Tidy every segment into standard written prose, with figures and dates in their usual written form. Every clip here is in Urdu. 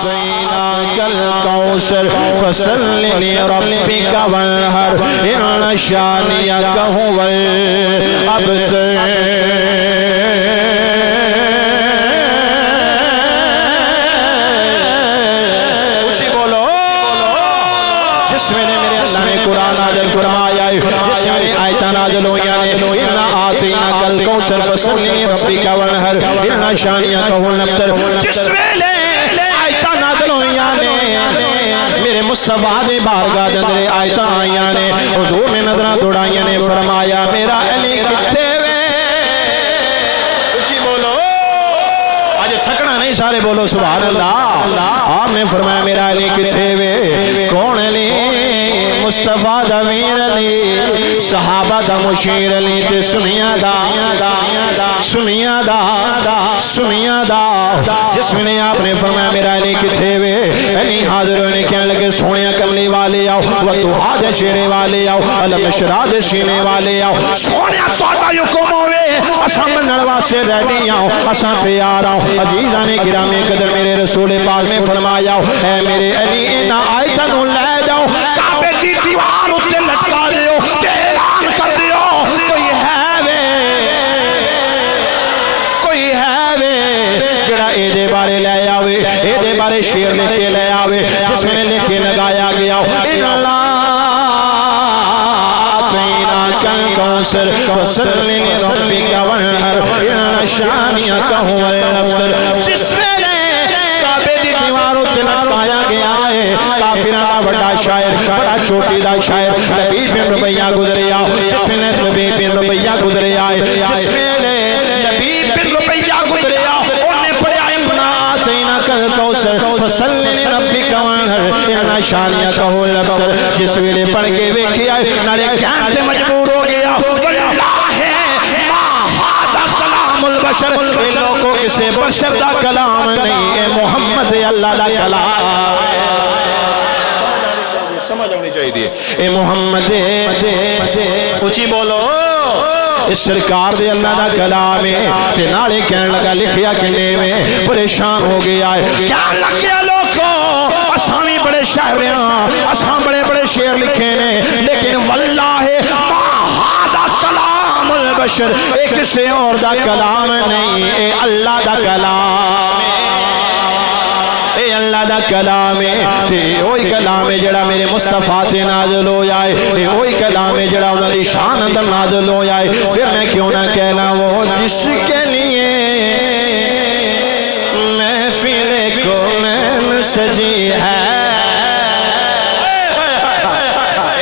أعطيناك الكوثر فصل لربك وانحر إن شانئك هو الأبتر فصل لربك وانحر إن شانئك هو الأبتر جس ویلے آیتاں نازل ہوئیاں نے میرے مصطفیٰ دی بارگاہ دے اندر آیتاں آئیاں نے حضور نے نظراں دوڑائیاں نے فرمایا میرا علی کتے وے اچھی بولو آج تھکنا نہیں سارے بولو سبحان اللہ آپ نے فرمایا میرا علی کتے وے کون علی مصطفیٰ دا ویر علی صحابہ دا مشیر علی تے سنیا دا جس میں نے آپ نے فرمایا میرا علی کتھے وے علی حاضر ہونے کہنے لگے سونیا کملی والے آؤ وطوحا دے شیرے والے آؤ علم شرا دے سینے والے آؤ سونیا سوٹا یکم ہوئے اساں منڑوا سے ریڈی آؤ اساں تیار آؤ عزیزان گرامی قدر میرے رسول پاک نے فرمایا اے میرے علی اینا آیتاں نو لے جاؤ کعبے دی دیوار اتے لٹکا دیو تے اعلان کر دیو کوئی ہے جڑا اے دے بارے لے آوے اے دے بارے شیر لے کے لے آوے جس میں لے کے لگایا گیا ان اللہ أعطيناك الكوثر فصل لربك وانحر إن شانئك هو الأبتر جس میں لے کعبے دی دیواروں تے لٹکایا گیا ہے کافراں دا بڑا شاعر بڑا چھوٹی دا شاعر لبیب بن ربیعہ گزرے آؤ جس میں لبیب بن ربیعہ گزرے آئے جس میں لے لبیب بن ربیعہ گزرے آؤ فصل لربک وانحر ان شانئک هو الابتر جس ویلے پڑھ کے ویکھی آئے نالے کہتے مجبور ہو گیا واللہ ما ھذا کلام البشر اے لوگوں کسے بشر دا کلام نہیں اے محمد اللہ دا کلام سمجھ ہونی چاہیے اے محمد اچھی بولو اس سرکار دے اللہ دا کلام ہے تے نالے کہنے لگا لکھیا کنے میں پریشان ہو گیا ہے کیا لگ گیا لوگوں اساں بھی بڑے شاعریاں اساں بڑے بڑے شعر لکھے نے لیکن واللہ ما ھذا کلام البشر ایک سے اور دا کلام نہیں اے اللہ دا کلام اللہ دا کلام ہے تے وہی کلام ہے جڑا میرے مصطفیٰ تے نازل ہو جائے تے وہی کلام ہے جڑا انہاں دی شان اندر نازل ہو جائے پھر میں کیوں نہ کہنا وہ جس کے لیے محفل کونین سجی ہے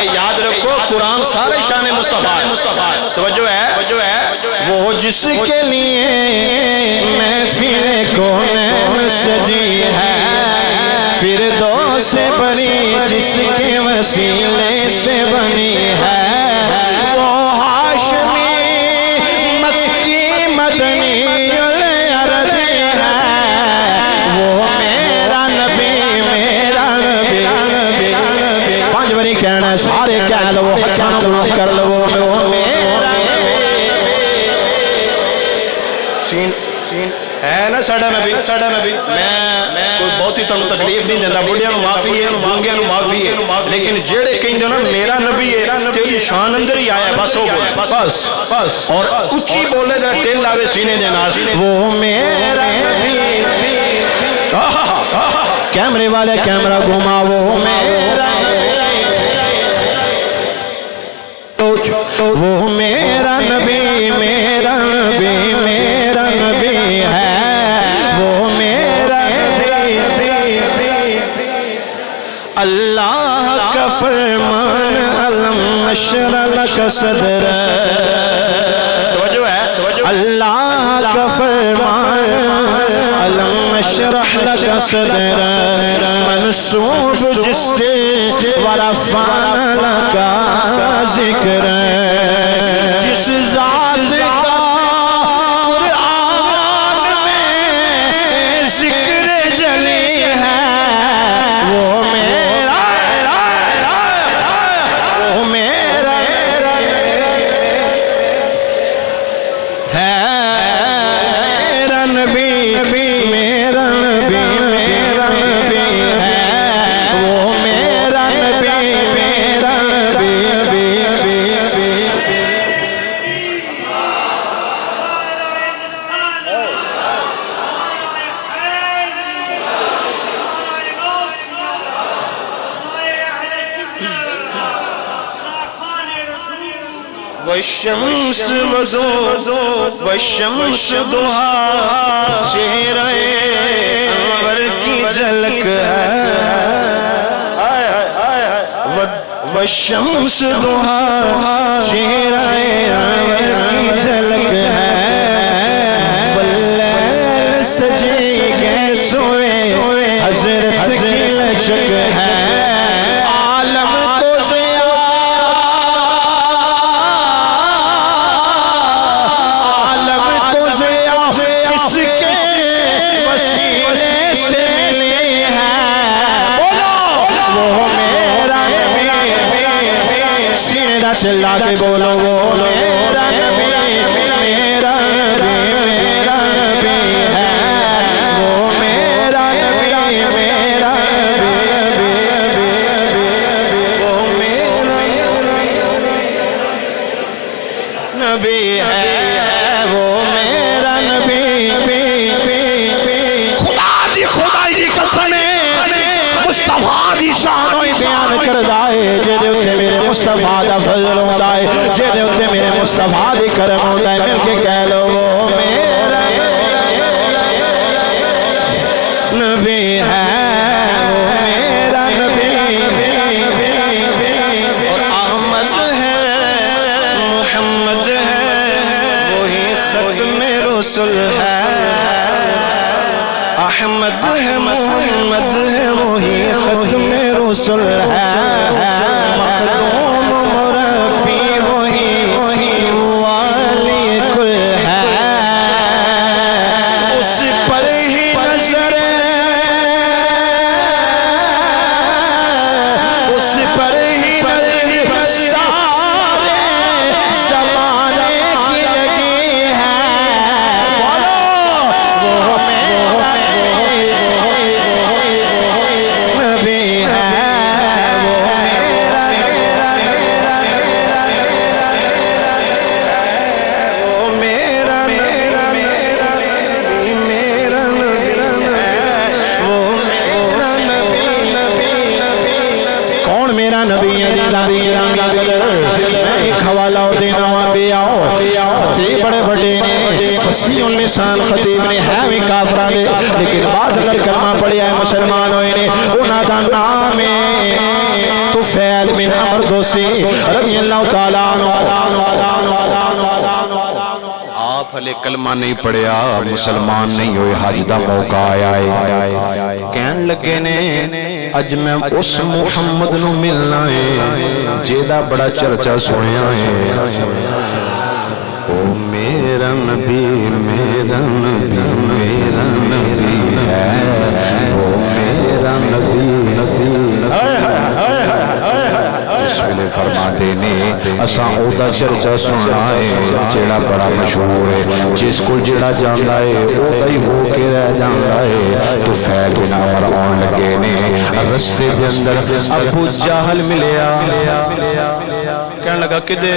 یاد رکھو قرآن سارے شان مصطفیٰ توجہ ہے وہ جس کے لیے محفل کونین سجی ہے فردوس سے بنی جس کے وسیلے سے بنی ہے وہ ہاشمی مکی مدنی العربی ہے وہ میرا نبی پانچ بری کہنا ہے سارے کہہ لو ہتھاں بلند کر لو وہ میرا سین ہے نا ساڑھا نبی میں کوئی بہت ہی تنو تکلیف نہیں دینا بڑھیا نو معافی ہے گونگیا نو معافی ہے لیکن جیڑے کہیں جو نا میرا نبی ہے تیری شان اندر ہی آیا بس ہو گیا بس اور اچھی بولے ذرا دل لاوے سینے دے ناز وہ میرا نبی کیمرے والے کیمرہ گھما وہ میرا وہ میرا نبی میرا نبی میرا نبی ہے وہ میرا اللہ کا فرمان علم نشر لک صدر اللہ کا فرمان علم نشرح لک صدر منصوب جس سے ورفعنا لک ذکر جس ذات کا قرآن میں ذکر جلی ہے وہ میرا ہے میرا نبی میرا نبی میرا نبی والشمس والشمس ضحا چہرہ انور کی جھلک ہے والشمس ضحا چہرہ انور کی جھلک ہے واللیل سجے کے سوئے حضرت کی لچک ہے عالم کو ضیاء عالم کو ضیاء جس کے وسیلے سے ملی ہے بولو وہ میرا نبی سینے دا چلا کے بولو وہ میرا نبی میرا نبی میرا نبی ہے وہ میرا نبی میرا نبی وہ میرا نبی ہے وہ میرا نبی خدا دی خدائی دی قسم مصطفیٰ دی شان ہوئی بیان کردہ ہے جے دے اتے میرے مصطفیٰ دا فضل ہوتا ہے جے دے اتے میرے مصطفیٰ دی کرم ہوتا ہے مل کے کہہ لو وہ میرا نبی ہے وہ میرا نبی اور احمد ہے محمد ہے وہی ختم رسل ہے احمد ہے محمد ہے وہی ختم رسل ہے مخدوم مربی وہی والی کل ہے اس پر ہی نظر اس پر ہی نظر سارے زمانے کی لگی ہے وہ میرا نبی ہے وہ میرا کون میرا نبی ہے میں ایک حوالہ اور دینا وہاں بھی آؤ خطیب بڑے بڑے نے فصیح اللسان خطیب نے ہے بھی کافرہ دے لیکن بعد اگر کلمہ پڑھیا ہے مسلمان ہوئے نے انہا دا نام طفیل بن عمر دوسی رضی اللہ تعالیٰ عنہ آپ ہلے کلمہ نہیں پڑھیا مسلمان نہیں ہوئے حج دا موقع آیا ہے کہن لگے نے اج میں اس محمد نو ملنا ہے جیدہ بڑا چرچا سنیا ہے او میرا نبی میرا نبی میرا نبی ہے وہ میرا نبی جس ویلے فرما دینے اساں او دا چرچا سننا ہے جیڑا بڑا مشہور ہے جس کو جیڑا جاندا ہے او دا ہی ہو کے رہ جاندا ہے تو فیل بن عمر آن لگے نے رستے دے اندر ابو جہل ملیا کہنے لگا کدے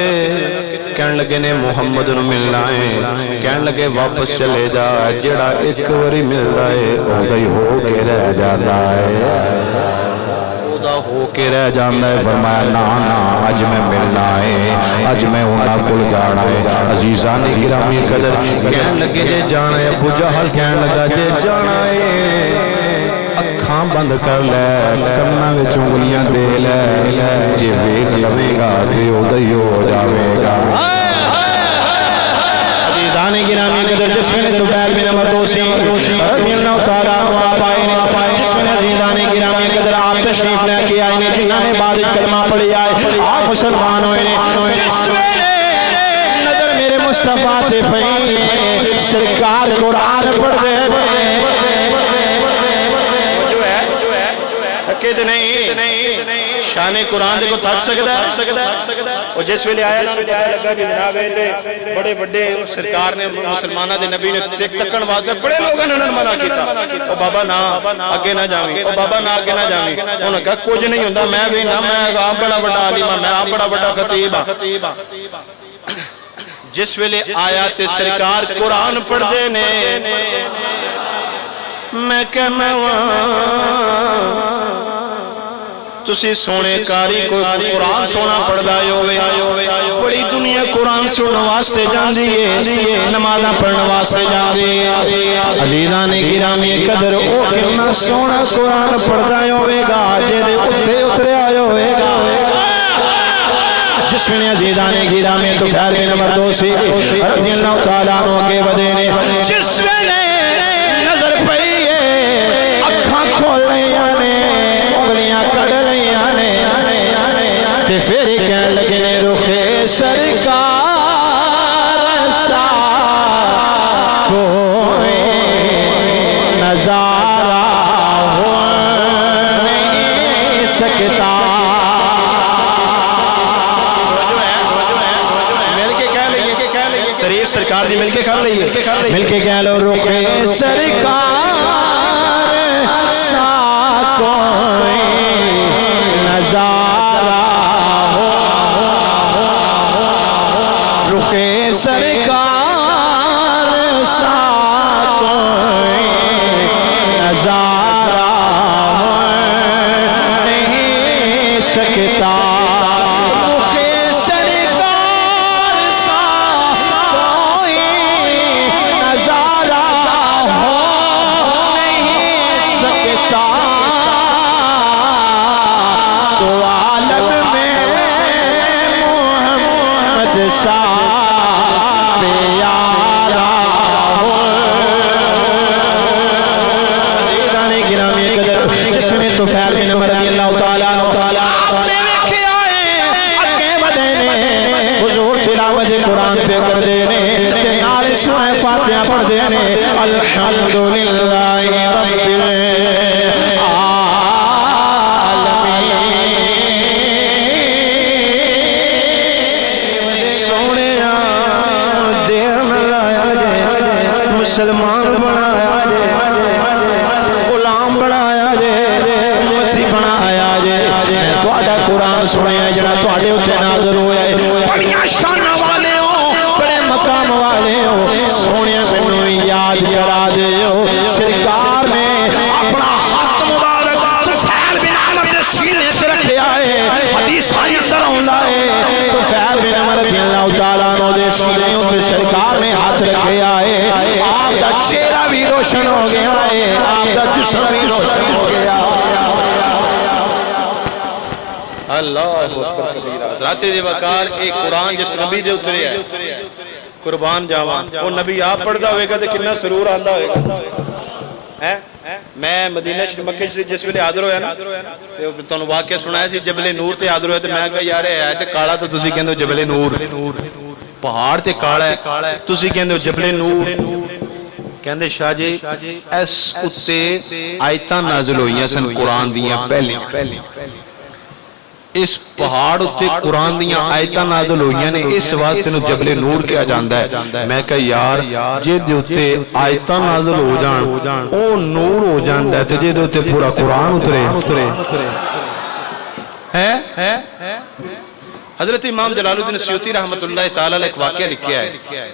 کہنے لگے نے محمد نو ملنا ہے کہنے لگے واپس چلے جا جیڑا ایک وری ملدا ہے او دا ہی ہو کے رہ جاندا ہے ہو کے رہ جانا ہے فرمایا نا اج میں ملنا ہے اج میں انہاں کول جانا ہے عزیزان گرامی قدر کہن لگے جے جانا ہے ابو جہل کہن لگا جے جانا ہے اکھاں بند کر لے کناں وچ انگلیاں دے لے جے ویکھ لویں گا تے او دا ہی ہو جاوے گا عزیزان گرامی قدر جس میں طفیل بن عمر دوسی رضی اللہ تعالیٰ عنہ آپ آئے نے جس میں عزیزان گرامی قدر آپ تشریف لے کے آئے نے جنہاں نے بعد کلمہ پڑھی آئے آپ مسلمان ہوئے نے جس میں نظر میرے مصطفیٰ تے پئی سرکار قرآن پڑھ دے کہ نہیں شان قرآن دے کو تھک سکتا ہے اور جس ویلے آیا نا پتہ لگا کہ جناب بڑے بڑے سرکار نے مسلمانہ دے نبی نے تکن واسطے بڑے لوگوں نے منع کیتا او بابا نا اگے نہ جاویں او بابا نا اگے نہ جاویں انہاں کہا کچھ نہیں ہوندا میں بھی نہ میں آپ بڑا بڑا عالم میں آپ بڑا بڑا خطیب ہاں جس ویلے آیات سرکار قرآن پڑھ دے نے میں کہنا تسی سونے کاری کو قرآن سونا پڑھ دائے ہوئے بڑی دنیا قرآن سننے واسطے جاندی ہے نمازاں پڑھنے واسطے جاندی ہے عزیزان گرامی قدر او کتنا سونا قرآن پڑھدا ہوئے گا جے اتھے اترے آئے ہوئے گا جس میں عزیزان گرامی تو فعل نمبر 2 سی رضی اللہ تعالیٰ عنہ کے بدے نے جس میں نظر پئیے اکھاں کھول لیاں نے انگلیاں کڑ لیاں نے تے پھر کہنے لگے نے رخ سرکار سا کوئی نظارہ ہو نہیں سکتا تریف سرکار دی مل کے کر لئیے مل کے کہہ لو رخ سرکار سا کوئی نظارہ سرکار سا کوئی نظارہ نہیں سکتا رخ سرکار سا کوئی نظارہ ہو نہیں سکتا تو عالم میں محمد سا پڑھ دینے الحمدللہ رب العالمین سونیا دیر میں لایا جے مسلمان بنایا جے غلام بنایا جے امتی بنایا جے میں تواڈا قرآن سنیا جڑا تواڈے اوتے نازل ہویا ہے بڑیاں شاناں والے ہو بڑے مقام والے ہو سونیا یاد کرا دیو سرکار نے اپنا ہاتھ مبارک طفیل بن عمر کے سینے سے رکھے آئے حدیث آئی اثر ہوندا ہے طفیل بن عمر رضی اللہ تعالیٰ عنہ دے سینے تے سرکار نے ہاتھ رکھے آئے آپ دا چہرہ بھی روشن ہو گیا ہے آپ دا جسم بھی روشن ہو گیا اللہ اکبر کبیرہ حضرات دی وقار ایک قرآن جس نبی دے اترے ہے قربان جاوان وہ نبی آپ پڑھدا ہوئے گا تے کتنا سرور آندا ہوئے گا میں مدینہ شریف مکہ شریف جس ویلے حاضر ہویا نا تے تانوں واقعہ سنایا سی جبل نور تے حاضر ہویا تے میں کہا یار ہے تے کالا تے تسی کہندے ہو جبل نور پہاڑ تے کالا ہے تسی کہندے ہو جبل نور کہندے شاہ جی اس اتے آیتاں نازل ہوئیاں سن قرآن دیاں پہلی اس پہاڑ اتے قرآن دیاں آیتاں نازل ہوئیاں نے اس واسطے نو جبل نور کیا جاندا ہے میں کہا یار جے دے اتے آیتاں نازل ہو جان او نور ہو جاندا ہے تے جے دے اتے پورا قرآن اترے ہے حضرت امام جلال الدین سیوطی رحمت اللہ تعالیٰ ایک واقعہ لکھیا ہے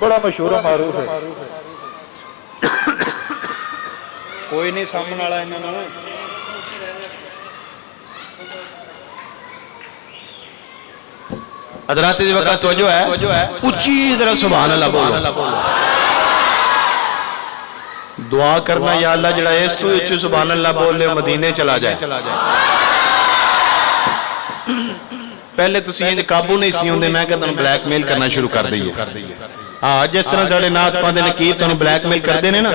بڑا مشہور و معروف ہے کوئی نہیں سامنے والا انہاں نے حضرات دی وقت توجہ ہے اچھی ذرا سبحان اللہ بولو دعا کرنا یا اللہ جڑا اس تو اچھی سبحان اللہ بول لے مدینے چلا جائے پہلے تسی یہ قابو نہیں سی ہوندے میں کہتا ہوں بلیک میل کرنا شروع کر دئیے جس طرح ساڑھے نات پاندے نے کی تو بلیک میل کر دینے نا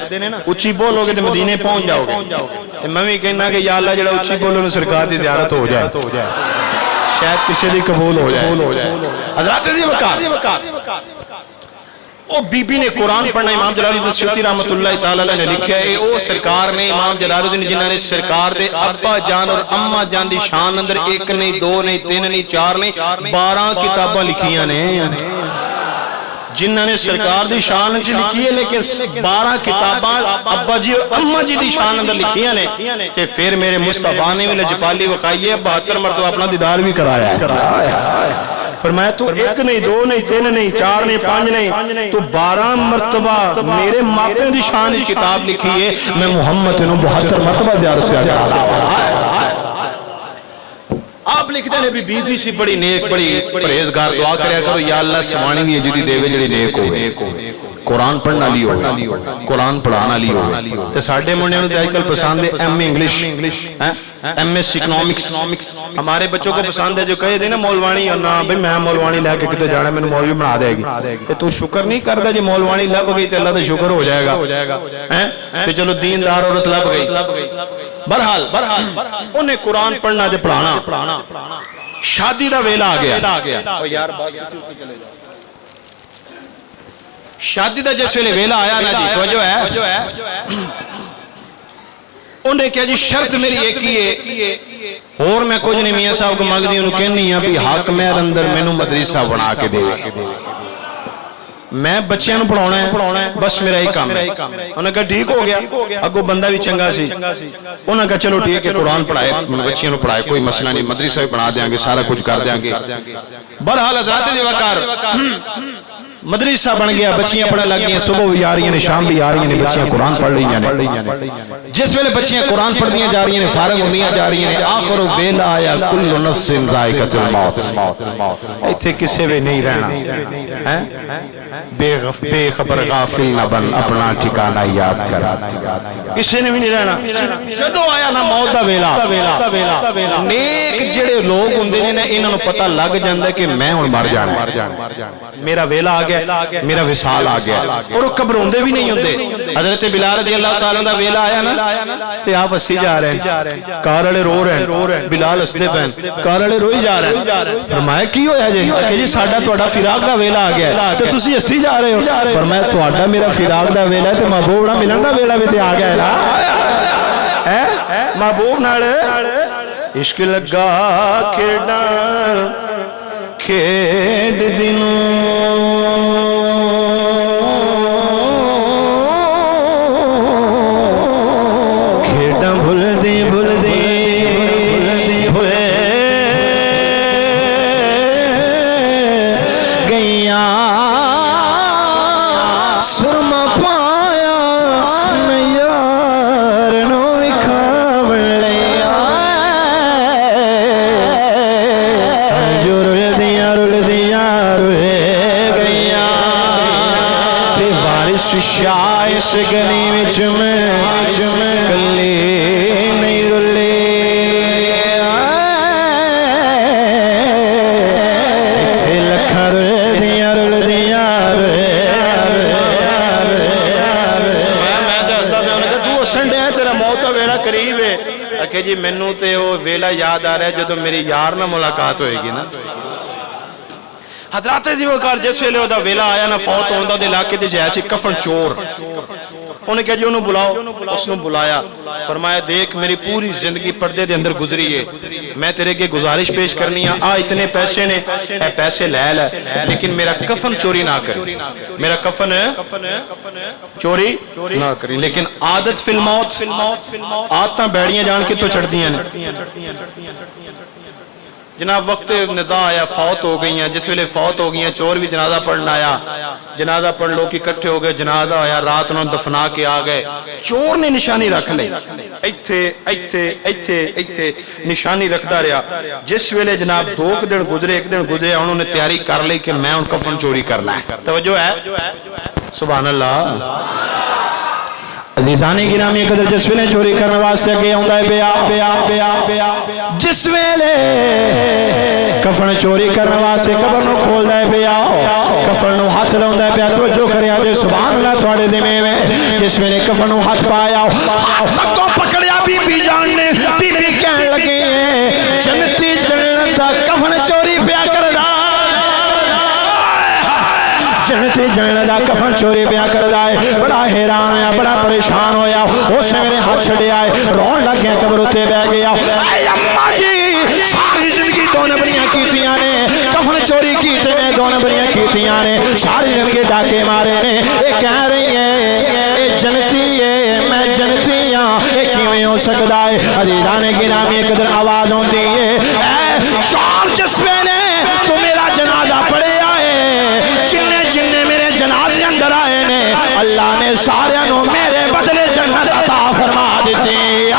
اچھی بولو گے تو مدینے پہنچ جاؤ گے میں بھی کہنا کہ یا اللہ جڑا اچھی بولو سرکار دی زیارت ہو جائے شاید کسی دی قبول ہو جائے حضرات دی وقار او بی بی نے قرآن پڑھنا امام جلال الدین سیوطی رحمت اللہ تعالیٰ نے لکھا ہے او سرکار نے امام جلال الدین جنہاں نے سرکار دے ابا جان اور اممہ جان دی شان اندر 1 نہیں 2 نہیں 3 نہیں 4 نہیں 12 کتاباں لکھیاں نے جنہاں نے سرکار دی شان اندر لکھی ہے لیکن 12 کتاباں ابا جی اور اممہ جی دی شان اندر لکھیاں نے کہ پھر میرے مصطفیٰ نے ملے جپالی وقائی ہے 72 مرتبہ اپنا دیدار بھی کرایا ہے فرمایا تو 1 نہیں 2 نہیں 3 نہیں 4 نہیں 5 نہیں تو 12 مرتبہ میرے ماپے دی شان اس کتاب لکھی ہے میں محمد انہوں 72 مرتبہ زیارت پہ آجا آپ لکھتے ہیں بھی بی بی سی بڑی نیک بڑی پرہیزگار دعا کریا کرو یا اللہ سوانی بھی جدی دے جڑی نیک ہوئے قرآن پڑھنا لی ہوئے قرآن پڑھانا لی ہوئے تے ساڑھے منڈے نے آج کل پسند ہے M A English M S economics ہمارے بچوں کو پسند ہے جو کہے دے نا مولوانی اور نا بھئی میں مولوانی لے کے کتے جانا میں مولوی بنا دے گی تو شکر نہیں کرتا جی مولوانی لگ گئی تو اللہ تو شکر ہو جائے گا پھر چلو دیندار عورت لگ گئی برحال انہیں قرآن پڑھنا جے پڑھانا شادی دا ویلا آ گیا شادی دا جس ویلے ویلا آیا نا جی توجہ ہے انہیں کہا جی شرط میری ایک ہی ہے اور میں کچھ نہیں میاں صاحب کو مانگ دی انہوں کہنی ہے بھی حق میں اندر میں نو مدرسہ بنا کے دے میں بچیاں نو پڑھانا ہے بس میرا ہی کام ہے انہوں نے کہا ٹھیک ہو گیا اگو بندہ بھی چنگا سی انہوں نے کہا چلو ٹھیک ہے قرآن پڑھائے بچیاں نو پڑھائے کوئی مسئلہ نہیں مدرسہ بھی بنا دیں گے سارا کچھ کر دیں گے برحال حضرات دی وقار مدرسہ بن گیا بچیاں پڑھنے لگ گئی صبح بھی آ رہی ہیں شام بھی آ رہی ہیں بچیاں قرآن پڑھ رہی ہیں جس ویلے بچیاں قرآن پڑھ دیا جا رہی ہیں فارغ ہوندیاں جا رہی ہیں آخر ویلا آیا کل نفس ذائقۃ الموت ایتھے کسے بھی نہیں رہنا بے خبر غافل نہ بن اپنا ٹھکانہ یاد کر کسے نے بھی نہیں رہنا جدو آیا نا موت دا ویلا نیک جڑے لوگ ہوندے نے انہاں نوں پتہ لگ جاندا ہے کہ میں ہن مر جانا میرا ویلا آ گیا میرا وصال آ گیا اور وہ گھبراندے بھی نہیں ہوندے حضرت بلال رضی اللہ تعالیٰ دا ویلا آیا نا تے آپ ہسی جا رہے ہیں کار والے رو رہے ہیں بلال ہسدے پے کار والے روئی جا رہے ہیں فرمایا کی ہویا جی کہ جی ساڈا تہاڈا فراق دا ویلا آ گیا تے تسی ہسی جا رہے ہو فرمایا تہاڈا میرا فراق دا ویلا تے محبوب نال ملن دا ویلا بھی تے آ گیا نا محبوب نال عشق لگا کھیڈاں کھیڈ دینوں شائش گلی وچ میں کلی نہیں رلے ایتھے لکھاں رلدیاں میں دسدا پیا انہاں کہ تو ہسن ڈیا تیرا موت دا ویلا قریب ہے کہ جی مینوں تے او ویلا یاد آ رہا ہے جدوں میری یار نال ملاقات ہوئے گی نا حضرات عزیز وقار جس ویلے دا ویلا آیا نا فوت ہوندا دے علاقے تے جیسے کفن چور انہیں کہا جی انہوں بلاؤ اس نے بلایا فرمایا دیکھ میری پوری زندگی پردے دے اندر گزری ہے میں تیرے کے گزارش پیش کرنی ہے اتنے پیسے نے اے پیسے لے لیکن میرا کفن چوری نہ کر میرا کفن چوری نہ کری لیکن عادت فی الموت عادتاں بیڑیاں جان کے تو چڑھ دیاں جناب وقت نزا آیا فوت ہو گئی ہیں جس ویلے فوت ہو گئی ہیں چور بھی جنازہ پڑھنا آیا جنازہ پڑھ لوگ اکٹھے ہو گئے جنازہ آیا رات انہوں دفنا کے آ گئے چور نے نشانی رکھ لے ایتھے نشانی رکھدا رہا جس ویلے جناب دو دن گزرے انہوں نے تیاری کر لی کہ میں ان کفن چوری کرنا ہے توجہ ہے سبحان اللہ عزیزانی گرامی قدر جس ویلے چوری کرنے واسطے کہ ہوندا ہے پیا جس ویلے کفن چوری کرنے واسطے قبر نو کھولدا ہے پیا کفن نو ہاتھ لاوندا ہے پیا توجہ کریا جے سبحان اللہ تواڈے دمے میں جس ویلے کفن نو ہاتھ پایا ہاتھ تو پکڑیا بی بی جان نے بی بی کہن لگے جنتی جنت دا کفن چوری پیا کردا جنتی جنت دا کفن چوری پیا کردا ہے بڑا حیران ہویا بڑا پریشان ہویا اس نے میرے ہاتھ چھڑیا ہے رون لگ گیا قبر اتے بیٹھ گیا اے اماں جی ساری زندگی دو نبریاں کیتیاں نے کفن چوری کیتے نے دو نبریاں کیتیاں نے ساری زندگی ڈاکے مارے نے اے کہہ رہی ہے اے جنتی ہے میں جنتی ہاں اے کیویں ہو سکدا ہے عزیزان گرامی قدر آواز ہوندی ہے اے شور جس ویلے تو میرا جنازہ پڑے آئے جننے میرے جنازے اندر آئے نے اللہ نے سارے نو میرے بدلے جنت عطا فرما دیتی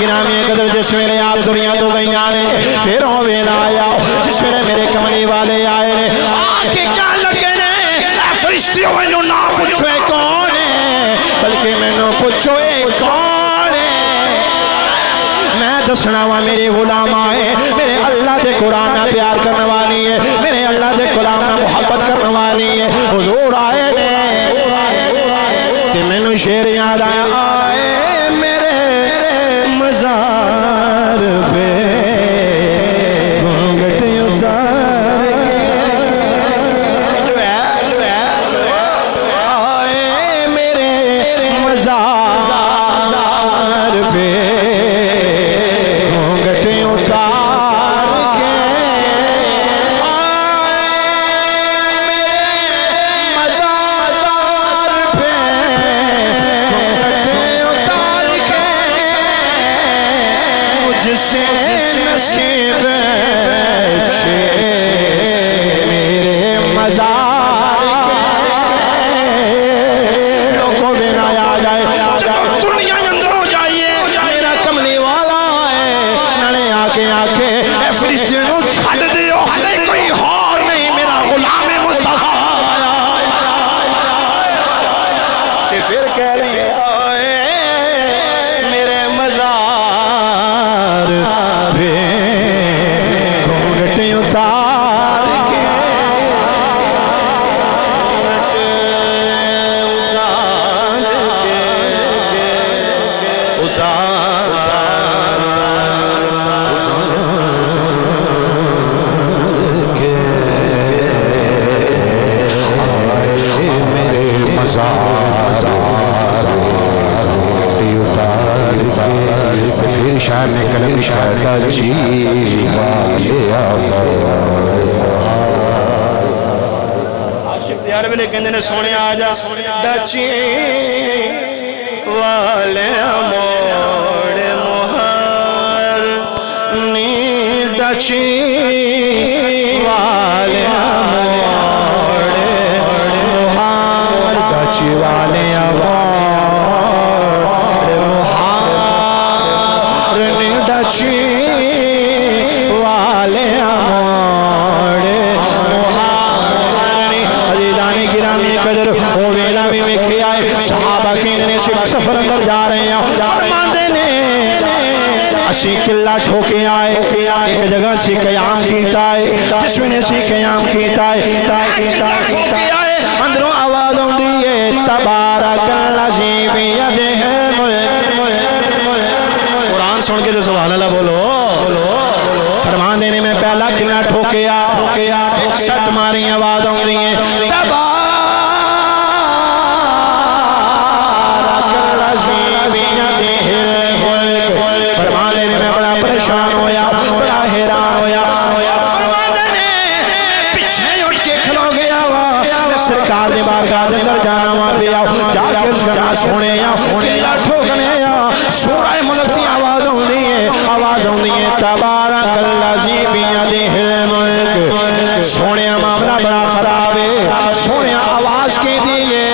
گرامی قدر جس ویلے آپ دنیا دسنا وا میرے غلام آئے میرے اللہ دے قرآن نہ پیار کرنے والی ہے میرے اللہ دے کلام نہ محبت کرنے والی ہے حضور آئے نے تے مینوں شعر یاد آیا آئے میرے مزار پہ گھونگھٹ اتار کے آئے میرے مزار پہ گھونگھٹ اتار کے جسے نصیب میرے مزار لوگوں میں نہ آ جائے دنیا اندر ہو جائیے میرا کملی والا ہے نڑے آ کے اے فرشتوں چھڑ دیو کوئی اور نہیں میرا غلام مصطفیٰ تے پھر کہہ رہے میرے مزار شان کلم شاہدہ جی عاشق دیار بلے کہندے نے سونے آجا ڈچی والے موڑ مہر نی ڈچی والے موڑ مہر ڈچی والے سفر اندر جا رہے ہیں فرماندے نے اسی قلعہ ٹھوکے آئے ایک جگہ سی قیام کیتا ہے جس میں نے سی قیام کیتا ہے اندروں آواز ہوندی ہے تبارک الذی بیدہ الملک قرآن سن کے جو سبحان اللہ بولو فرماندے نے میں پہلا قلعہ ٹھوکے سٹ ماری آواز ہوندی ہے سرکار دے بارگاہ دے اندر جانا وہاں پہ آؤ جا کے اس کا سونے یا قلعہ ٹھوکنے یا سورہ ملک کی آواز ہوندی ہے تبارک الذی بیدہ الملک سونے معاملہ بڑا خراب ہے سونے آواز کی دیئے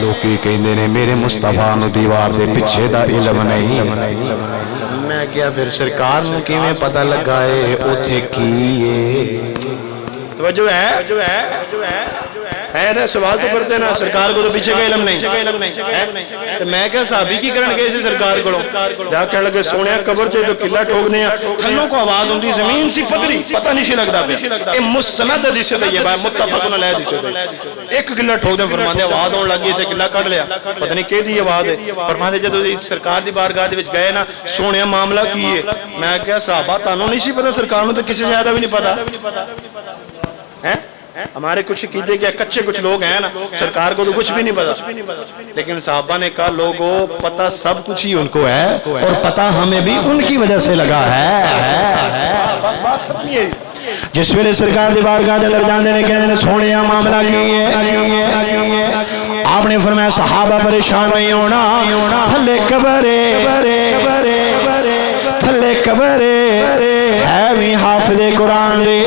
لوکی کہندے نے میرے مصطفیٰ نو دیوار دے پچھے دا علم نہیں میں کیا پھر سرکار نو کی میں پتہ لگا ہے اوتھے کیے توجہ ہے نا سوال تو کرتے نا سرکار کو تو پیچھے کا علم نہیں تو میں کیا صحابی کی کرن گئے سے سرکار کو جا کہنے لگے سونے قبر تے جو قلعہ ٹھوکنے ہیں تھنوں کو آواز ہوندی زمین سی پدری پتہ نہیں سی لگدا پیا اے مستند حدیث تے یہ بھائی متفق علیہ حدیث تے ایک قلعہ ٹھوک دے فرماندے آواز ہون لگی تے قلعہ کڈ لیا پتہ نہیں کیدی آواز ہے فرماندے جدوں سرکار دی بارگاہ دے وچ گئے نا سونے معاملہ کی ہے میں کیا صحابہ تانوں نہیں سی پتہ سرکار نوں تے کسے زیادہ بھی نہیں پتہ ہیں ہمارے کچھ عقیدے کے کچھے کچھ لوگ ہیں نا سرکار کو تو کچھ بھی نہیں پتا لیکن صحابہ نے کہا لوگوں پتہ سب کچھ ہی ان کو ہے اور پتہ ہمیں بھی ان کی وجہ سے لگا ہے جس ویلے سرکار دی بارگاہ دے اندر جاندے نے کہندے نے سونے معاملہ کیے آپ نے فرمایا صحابہ پریشان نہیں ہونا تھلے قبر ہے بھی حافظ قرآن دے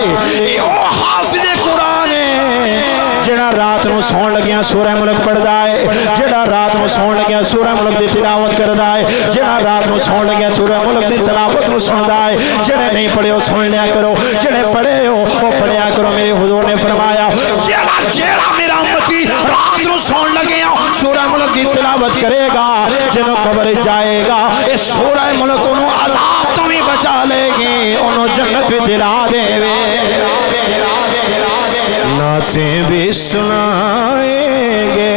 جڑا رات نو سون لگیاں سورہ ملک پڑھدا ہے جڑا رات نو سون لگیاں سورہ ملک دی تلاوت کردا ہے جڑا رات نو سون لگیاں سورہ ملک دی تلاوت نو سندا ہے جڑے نہیں پڑھے او سن لیا کرو جڑے پڑھے ہو او پڑھیا کرو میرے حضور نے فرمایا جڑا میرا امتی رات نو سون لگیاں سورہ ملک دی تلاوت دعوت کرے گا جنہوں قبر جائے گا اس سورہ ملک انہوں عذاب تو بھی بچا لے گی انہوں جنت بھی دلا دے وے نعتیں بھی سنائیں گے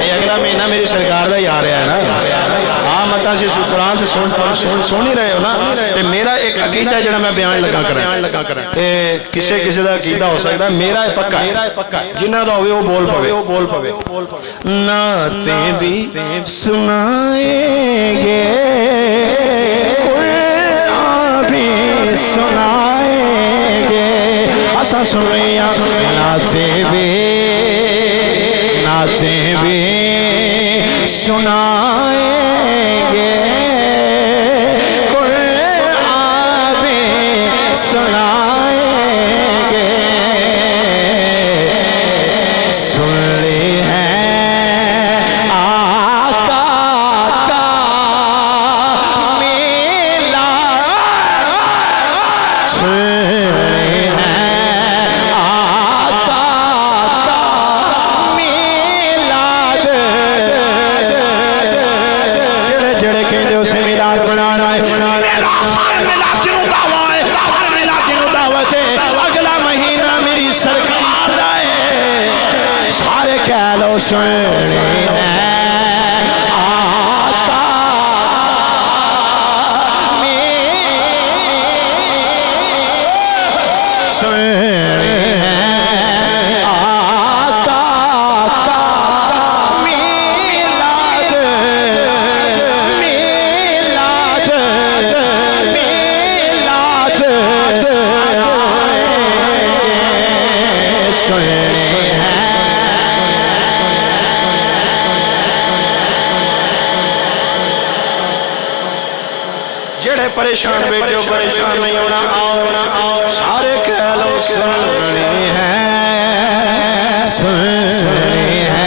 یہ اگلا مہینہ میری سرکار دا ہی آ رہا ہے نا ہاں مطا سے قرآن سے سن ہی رہے ہو نا تے میرا ایک عقیدہ جڑا میں بیان لگا کریں تے کسے دا عقیدہ ہو سکتا ہے میرا پکا ہے جنہ دا ہوئے وہ بول پوے نعتیں بھی سنائیں گے قرآن بھی سنائیں گے ایسا سنیا نعتیں بھی سنائیں گے قرآن بھی سنائیں گے سن لی ہے آقا کا میلاد سن لی ہے آقا کا میلاد جڑے جڑے کہندے اسے میلاد بنانا ہے ہر میلاد جنوں دعویٰ ہے ہر میلاد جنوں دعوت ہے اگلا مہینہ میری سرکار دا ہے سارے کہہ لو سننی ہے آقا سننی ہے آقا کا میلاد جڑے پریشان بیٹھے ہو پریشان نہیں ہونا آؤ سارے کہہ لو سننی ہے سننی ہے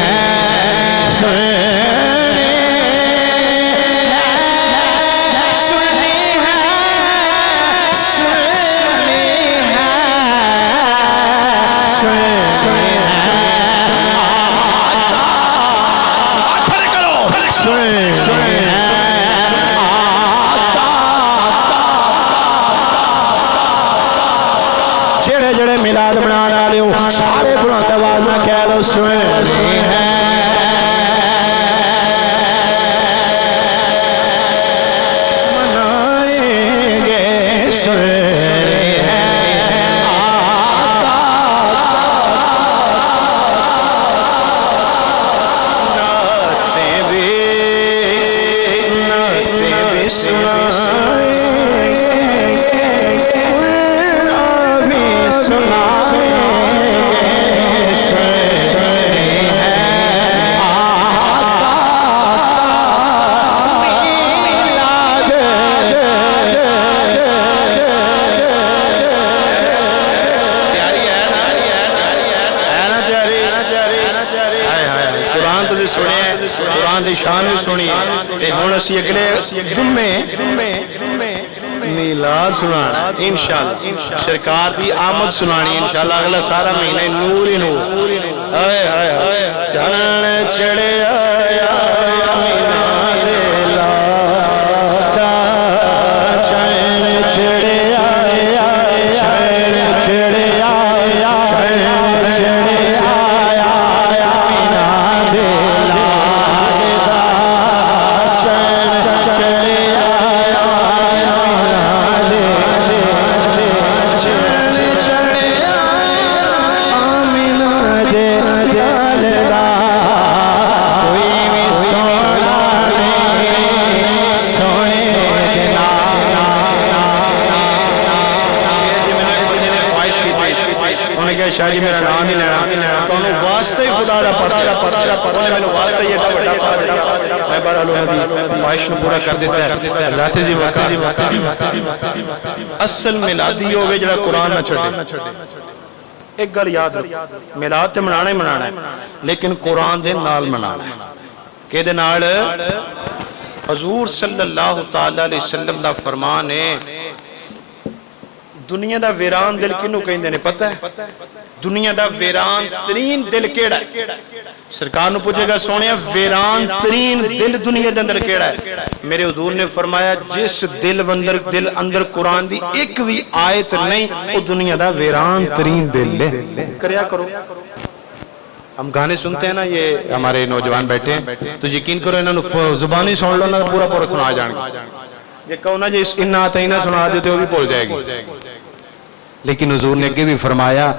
جڑے جڑے میلاد بنانا لے ہو سارے بلند آواز میں کہہ لو سننی ہے منائیں گے سننی ہے نعتیں بھی سنائیں قرآن دی شان بھی سنی تے ہن اسی اگلے جمعے میلاد سنانا انشاءاللہ سرکار دی آمد سنانی انشاءاللہ اگلا سارا مہینہ نور ہی نور ہائے ہائے ہائے چلن چڑھے آیا میلاد لاتا چلن چڑھے آیا چلن چڑھے آیا چلن چڑھے آیا میلاد لاتا چلن چڑھے آیا شاہ جی میرا نام ہی لینا تو انہوں واسطہ ہی خدا دا پتا انہیں میں نے واسطہ ہی ایڈا بڑا میں بارالو دی خواہش میں پورا کر دیتا ہے ذات زی وقت اصل میلادی ہوگے جڑا قرآن نہ چھڑے ایک گل یاد رکھ میلاد تے منانا ہی منانا ہے لیکن قرآن دے نال منانا ہے کہ دے نال حضور صلی اللہ تعالی علیہ وسلم دا فرمان ہے دنیا دا ویران دل کنوں کہندے نے پتہ ہے؟ دنیا دا ویران ترین دل کیڑا ہے؟ سرکار نو پوچھے گا سونیا ویران ترین دل دنیا دے اندر کیڑا ہے؟ میرے حضور نے فرمایا جس دل اندر قرآن دی ایک بھی آیت نہیں وہ دنیا دا ویران ترین دل ہے۔ کریا کرو، ہم گانے سنتے ہیں نا، یہ ہمارے نوجوان بیٹھے ہیں تو یقین کرو انہوں زبانی سن لو نا پورا پورا سنا جان گے، یہ کہو نا جی ان آتینہ سنا دیتے وہ بھی بھول جائے گی۔ لیکن حضور نے کہ بھی فرمایا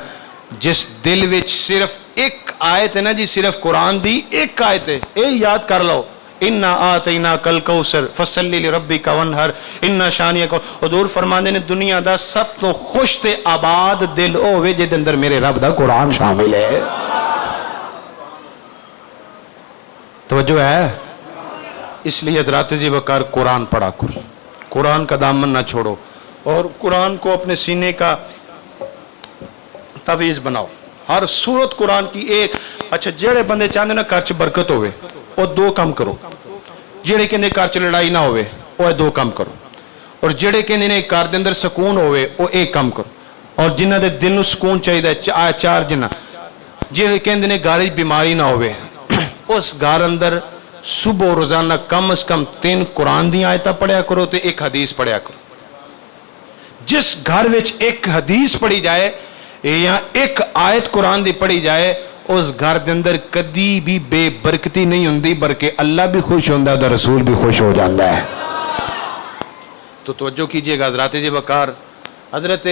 جس دل وچ صرف ایک آیت ہے نا جی، صرف قرآن دی ایک آیت ہے، اے یاد کر لو، اِنَّا آتَيْنَا کَلْ كَوْثَرَ فَصَلِّ لِرَبِّكَ وَانْحَرْ اِنَّا شَانِئَكَ۔ حضور فرماندے نے دنیا دا سب تو خوش تے آباد دل ہوئے جے اندر میرے رب دا قرآن شامل ہے۔ توجہ ہے؟ اس لیے حضرات جی وقار قرآن پڑھا کرو، قرآن کا دامن نہ چھوڑو اور قرآن کو اپنے سینے کا تعویذ بناؤ۔ ہر سورت قرآن کی ایک، اچھا جڑے بندے چاہتے نا گھر چ برکت ہوئے وہ دو کام کرو، جڑے کہندے گھر چ لڑائی نہ ہوئے وہ دو کام کرو، اور جڑے کہندے نے گھر دے اندر سکون ہوئے وہ ایک کام کرو، اور جنہ دے دل نو سکون چاہیے چار جنہ، جڑے کہندے نے گھر وچ بیماری نہ ہوئے اس گھر اندر صبح روزانہ کم از کم 3 قرآن دی آیتاں پڑھیا کرو تے ایک حدیث پڑھیا کرو۔ جس گھر وچ ایک حدیث پڑھی جائے یا ایک آیت قرآن دی پڑھی جائے اس گھر دے اندر کدی بھی بے برکتی نہیں ہوندی، بلکہ اللہ بھی خوش ہوندا ہے، رسول بھی خوش ہو جاتا ہے۔ تو توجہ کیجئے گا حضرات جی وقار، حضرت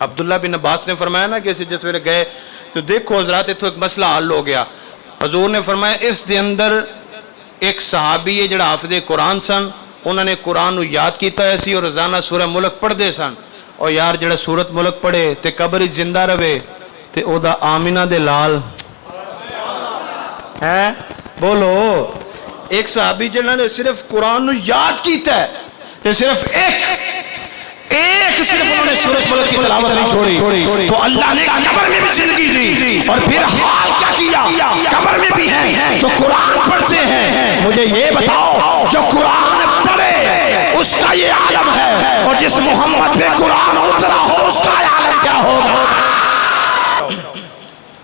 عبداللہ بن عباس نے فرمایا نا کہ جس ویلے گئے تو دیکھو حضرات تو ایک مسئلہ حل ہو گیا۔ حضور نے فرمایا اس دے اندر ایک صحابی ہے جڑا حافظ قرآن سن، انہوں نے قرآن نو یاد کیتا ہے سی اور روزانہ سورہ ملک پڑھ دے سن، اور یار جڑا سورت ملک پڑھے تے قبر زندہ رہے تے او دا آمینہ دے لال ہے، بولو ایک صحابی جڑا نے صرف قرآن نو یاد کیتا ہے تے صرف ایک صرف انہوں نے سورت ملک کی تلاوت نہیں چھوڑی تو اللہ نے قبر میں بھی زندگی دی، اور پھر حال کیا کیا، قبر میں بھی ہیں تو قرآن پڑھتے ہیں۔ مجھے یہ بتاؤ جو قرآن پڑھے اس کا یہ عالم ہے، اور جس محمد پہ قرآن اترا ہو اس کا عالم کیا ہوگا؟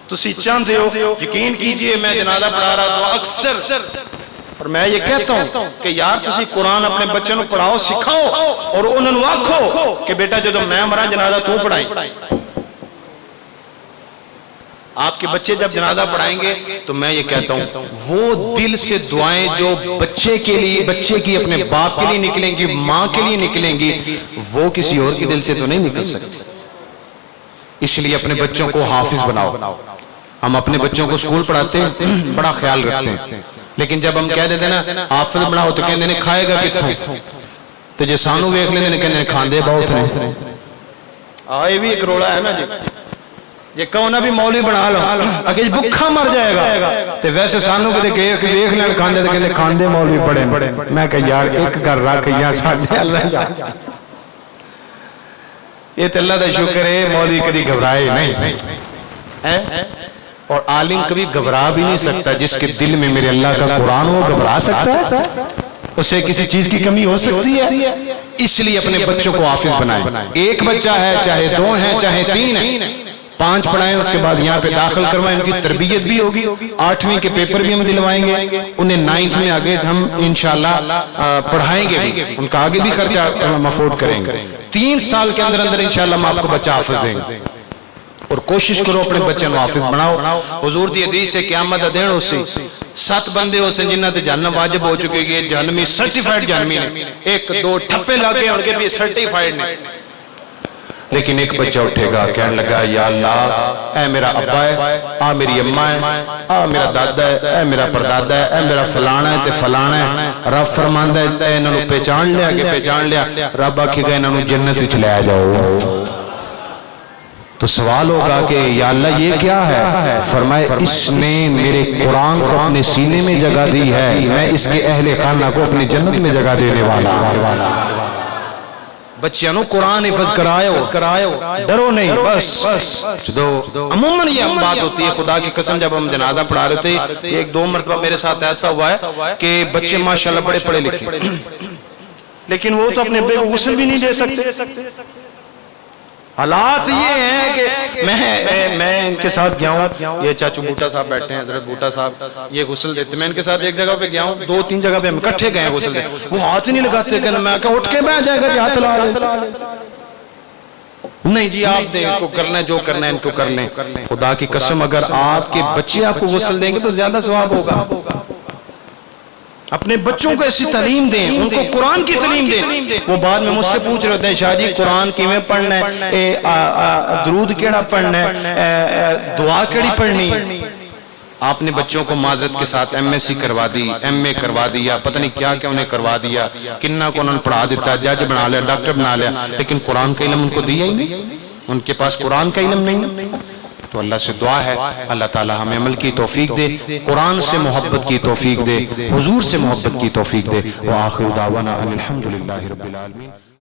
تسی چاہتے ہو، یقین کیجئے میں جنازہ پڑھا رہا تو اکثر، اور میں یہ کہتا ہوں کہ یار تسی قرآن اپنے بچوں کو پڑھاؤ سکھاؤ، اور انہوں نے آکھو کہ بیٹا جو میں مرا جنازہ تو پڑھائیں۔ آپ کے بچے جب جنازہ پڑھائیں گے تو میں یہ کہتا ہوں وہ دل سے دعائیں جو بچے کے لیے، بچے کی اپنے باپ کے لیے نکلیں گی، ماں کے لیے نکلیں گی، وہ کسی اور کے دل سے تو نہیں نکل سکتی۔ اس لیے اپنے بچوں کو حافظ بناؤ۔ ہم اپنے بچوں کو سکول پڑھاتے ہیں، بڑا خیال رکھتے ہیں، لیکن جب ہم کہہ دیتے ہیں نا حافظ بناؤ تو کہتے ہیں کھائے گا کتوں، تو جے سانو ویکھ لیندے نے کہندے کھاندے بہت نے۔ یہ بھی ایک روڑا ہے نا جی، یہ کہونا بھی مولوی بنا لو اگر بھکھا مر جائے گا تو ویسے سانو کہتے کہ ویکھ لین کھاندے تو کہندے کھاندے مولوی پڑھیں۔ میں کہ یار ایک گھر رکھ یا ساڈے اللہ جا، یہ تو اللہ دا شکر ہے مولوی کبھی گھبرائے نہیں، اور عالم کبھی گھبرا بھی نہیں سکتا۔ جس کے دل میں میرے اللہ کا قرآن ہو گھبرا سکتا ہے؟ اسے کسی چیز کی کمی ہو سکتی ہے؟ اس لیے اپنے بچوں کو حافظ بنائیں۔ ایک بچہ ہے چاہے 2 ہیں چاہے 3 ہیں، 5 پڑھائیں، اس کے بعد یہاں پہ داخل کروائیں، ان کی تربیت بھی ہوگی، 8ویں کے پیپر بھی ہم دلوائیں گے، انہیں 9th میں آگے ہم انشاءاللہ پڑھائیں گے بھی، ان کا آگے بھی خرچہ ہم افورڈ کریں گے۔ 3 سال کے اندر اندر انشاءاللہ ہم آپ کو بچہ حافظ دیں گے، اور کوشش کرو اپنے بچے نو حافظ بناؤ۔ حضور دی حدیث ہے قیامت دا دن اسی 7 بندے ہو سن جنہ تے جہنم واجب ہو چکے گے، جہنمی سرٹیفائیڈ جہنمی نے، 1-2 ٹھپے لگے ان کے بھی سرٹیفائیڈ نے، لیکن ایک بچہ اٹھے گا کہنے لگا یا اللہ اے میرا ابا ہے، میری اماں ہے، میرا دادا ہے، اے میرا پردادا ہے، اے میرا فلانا ہے تے فلانا ہے۔ رب فرماندا ہے انہاں نو پہچان لیا کہ پہچان لیا، رب آکھے گا انہاں نو جنت وچ لے جاؤ۔ تو سوال ہوگا کہ یا اللہ یہ کیا ہے؟ فرمائے اس نے میرے قرآن کو اپنے سینے میں جگہ دی ہے، میں اس کے اہل خانہ کو اپنی جنت میں جگہ دینے والا۔ بچیانوں قرآن حفظ کرائے ڈرو نہیں، بس عموماً یہ ہم بات ہوتی ہے، خدا کی قسم جب ہم جنازہ پڑھا رہے تھے 1-2 مرتبہ میرے ساتھ ایسا ہوا ہے کہ بچے ماشاءاللہ بڑے پڑھے لکھے، لیکن وہ تو اپنے ابے کو غسل بھی نہیں دے سکتے. حالات یہ ہیں کہ میں ان کے ساتھ گیا ہوں, یہ چاچو بوٹا صاحب بیٹھے ہیں, حضرت بوٹا صاحب, یہ غسل دیتے, میں ان کے ساتھ ایک جگہ پہ گیا ہوں, 2-3 جگہ پہ ہم اکٹھے گئے ہیں غسل دیتے, وہ ہاتھ ہی نہیں لگاتے, کہ میں کہا اٹھ کے بیٹھ جائے گا جی ہاتھ لگا لے, نہیں جی آپ دیں ان کو کرنا ہے, جو کرنا ہے ان کو کر لیں. خدا کی قسم اگر آپ کے بچے آپ کو غسل دیں گے تو زیادہ ثواب ہوگا. اپنے بچوں کو ایسی تعلیم دیں, ان کو قرآن کی تعلیم دیں. وہ بعد میں مجھ سے پوچھ رہے ہوتے ہیں شاہ جی قرآن کیویں پڑھنا ہے, درود کیڑا پڑھنا ہے, دعا کیڑی پڑھنی ہے. آپ نے بچوں کو معذرت کے ساتھ MSc کروا دی, MA کروا دیا, پتہ نہیں کیا کیا انہیں کروا دیا, کنہ کو انہوں نے پڑھا دیتا, جج بنا لیا, ڈاکٹر بنا لیا, لیکن قرآن کا علم ان کو دیا ہی نہیں, ان کے پاس قرآن کا علم نہیں. تو اللہ سے دعا ہے اللہ تعالی ہمیں عمل کی توفیق دے, قرآن سے محبت کی توفیق دے, حضور سے محبت کی توفیق دے. وآخر دعوانا الحمدللہ رب العالمین.